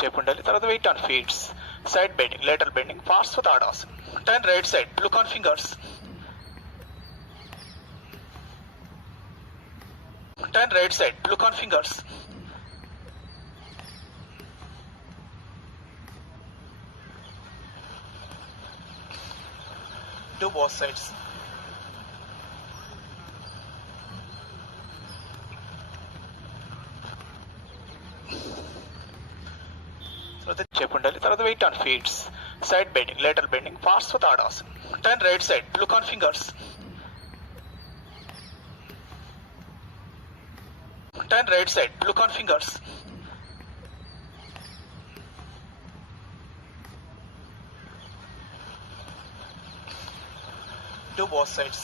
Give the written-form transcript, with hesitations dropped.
shape ఉండాలి. తర్వాత weight on feets, side bending, lateral bending, fast for Tadasana. Turn right side, look on fingers. Turn right side, look on fingers. Do both sides. తర్వాత shape ఉండాలి. తర్వాత weight on feets, side bending, lateral bending, fast for Tadasana. Turn right side, look on fingers. Turn right side, look on fingers. Do both sides.